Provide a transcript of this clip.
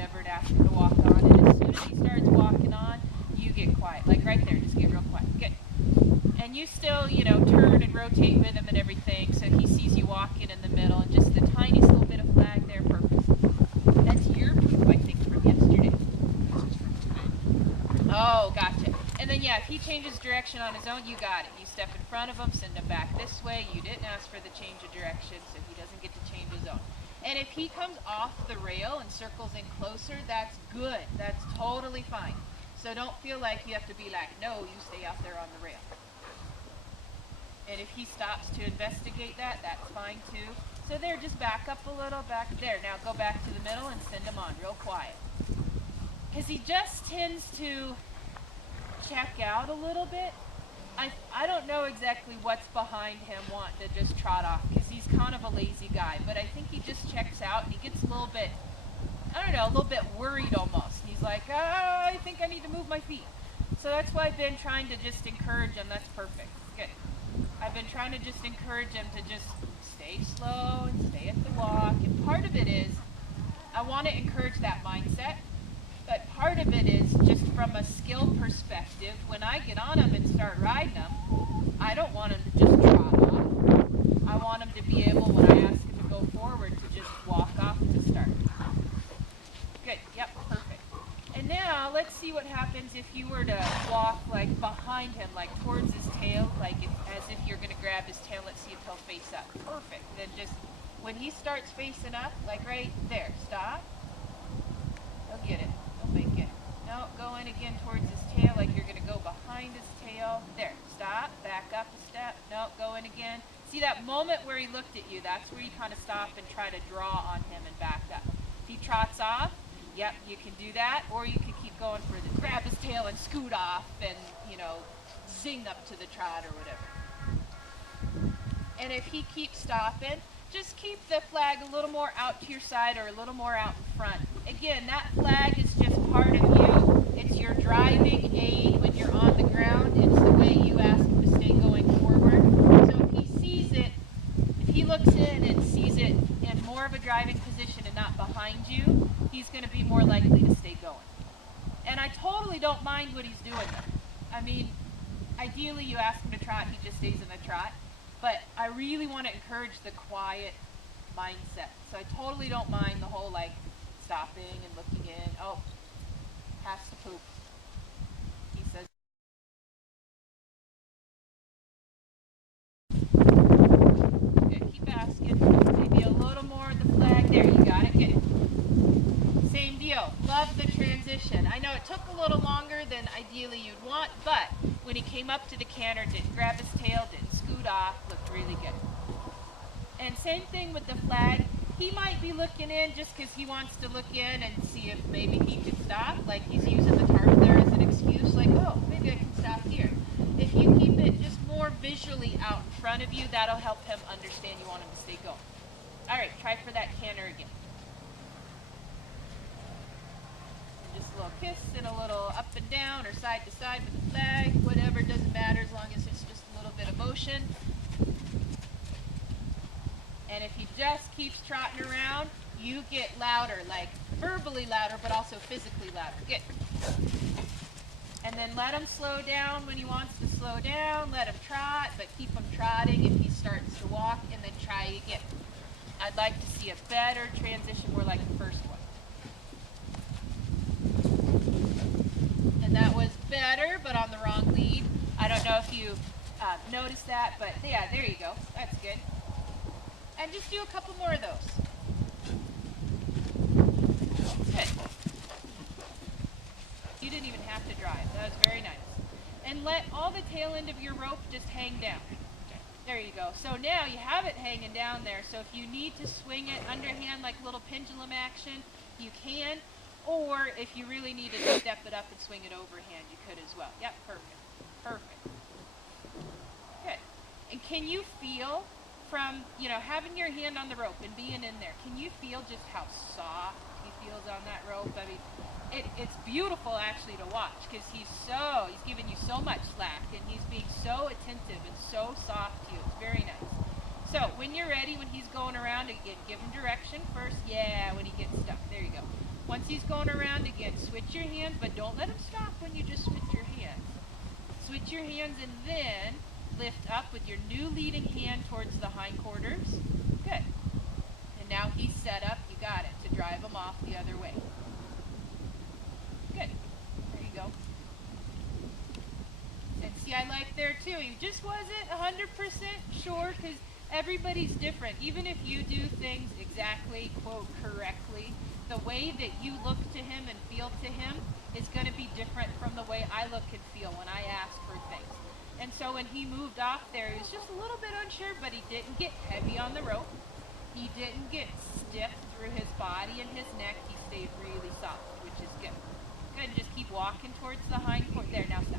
whatever and ask him to walk on. And as soon as he starts walking on, you get quiet. Like right there, just get real quiet. Good. And you still, turn and rotate with him and everything, so he sees you walking in the middle, and just the tiniest little bit of flag there, perfect. That's your poop, I think, from yesterday. Oh, gotcha. And then, yeah, if he changes direction on his own, you got it. You step in front of him, send him back this way. You didn't ask for the change of direction, so he doesn't get to change his own. And if he comes off the rail and circles in closer, that's good. That's totally fine. So don't feel like you have to be like, no, you stay out there on the rail. And if he stops to investigate that, that's fine too. So there, just back up a little, back there. Now go back to the middle and send him on real quiet. Because he just tends to check out a little bit. I don't know exactly what's behind him wanting to just trot off, because he's kind of a lazy guy. But I think he just checks out and he gets a little bit, I don't know, a little bit worried almost. And he's like, oh, I think I need to move my feet. So that's why I've been trying to just encourage him. That's perfect. Good. I've been trying to just encourage him to just stay slow and stay at the walk. And part of it is, I want to encourage that mindset. But part of it is just from a skill perspective. When I get on him and start riding him, I don't want him to just trot off. I want him to be able, when I ask him to go forward, to just walk off to start. Good. Yep. Perfect. And now let's see what happens if you were to walk like behind him, like towards his tail, like as if you're going to grab his tail. Let's see if he'll face up. Perfect. Then just when he starts facing up, like right there, stop. He'll get it. He'll make it. No, go in again towards his tail, like you're going to go behind his tail. There. Stop. Back up a step. No, go in again. See that moment where he looked at you? That's where you kind of stop and try to draw on him and back up. If he trots off, yep, you can do that, or you can keep going for the grab his tail and scoot off and, zing up to the trot or whatever. And if he keeps stopping, just keep the flag a little more out to your side or a little more out in front. Again, that flag is just part of you. It's your driving aid when you're on the ground. It's the way you ask him to stay going forward. So if he sees it, if he looks in and sees it in more of a driving position and not behind you, he's going to be more likely to stay going. And I totally don't mind what he's doing there. I mean, ideally you ask him to trot, he just stays in the trot. But I really want to encourage the quiet mindset. So I totally don't mind the whole stopping and looking in. Oh, has to poop. He says. Okay, keep asking. Maybe a little more of the flag. There, you got it. Get it. Same deal. Love the transition. I know it took a little longer than ideally you'd want, but when he came up to the canter, didn't grab his tail, didn't scoot off, looked really good. And same thing with the flag. He might be looking in just because he wants to look in and see if maybe he can stop. Like he's using the tarp there as an excuse, like, oh, maybe I can stop here. If you keep it just more visually out in front of you, that'll help him understand you want him to stay going. All right, try for that canter again. Just a little kiss and a little up and down or side to side with the flag, whatever, doesn't matter as long as it's just a little bit of motion. And if he just keeps trotting around, you get louder, like verbally louder, but also physically louder. Good. And then let him slow down when he wants to slow down. Let him trot, but keep him trotting if he starts to walk, and then try again. I'd like to see a better transition, more like the first one. And that was better, but on the wrong lead. I don't know if you noticed that, but yeah, there you go. That's good. And just do a couple more of those. Good. You didn't even have to drive. That was very nice. And let all the tail end of your rope just hang down. There you go. So now you have it hanging down there. So if you need to swing it underhand like a little pendulum action, you can. Or if you really needed to step it up and swing it overhand, you could as well. Yep, perfect. Perfect. Good. And can you feel from, having your hand on the rope and being in there, can you feel just how soft he feels on that rope? I mean, it's beautiful actually to watch because he's giving you so much slack and he's being so attentive and so soft to you. It's very nice. So when you're ready, when he's going around again, give him direction first. Yeah, when he gets stuck. There you go. Once he's going around again, switch your hands, but don't let him stop when you just switch your hands. Switch your hands and then lift up with your new leading hand towards the hindquarters. Good. And now he's set up, you got it, to drive him off the other way. Good. There you go. And see, I like there too. He just wasn't 100% sure because everybody's different. Even if you do things exactly, quote, correctly, the way that you look to him and feel to him is going to be different from the way I look and feel when I ask for things. And so when he moved off there, he was just a little bit unsure, but he didn't get heavy on the rope. He didn't get stiff through his body and his neck. He stayed really soft, which is good. Good, and just keep walking towards the hindquarters. There, now stop.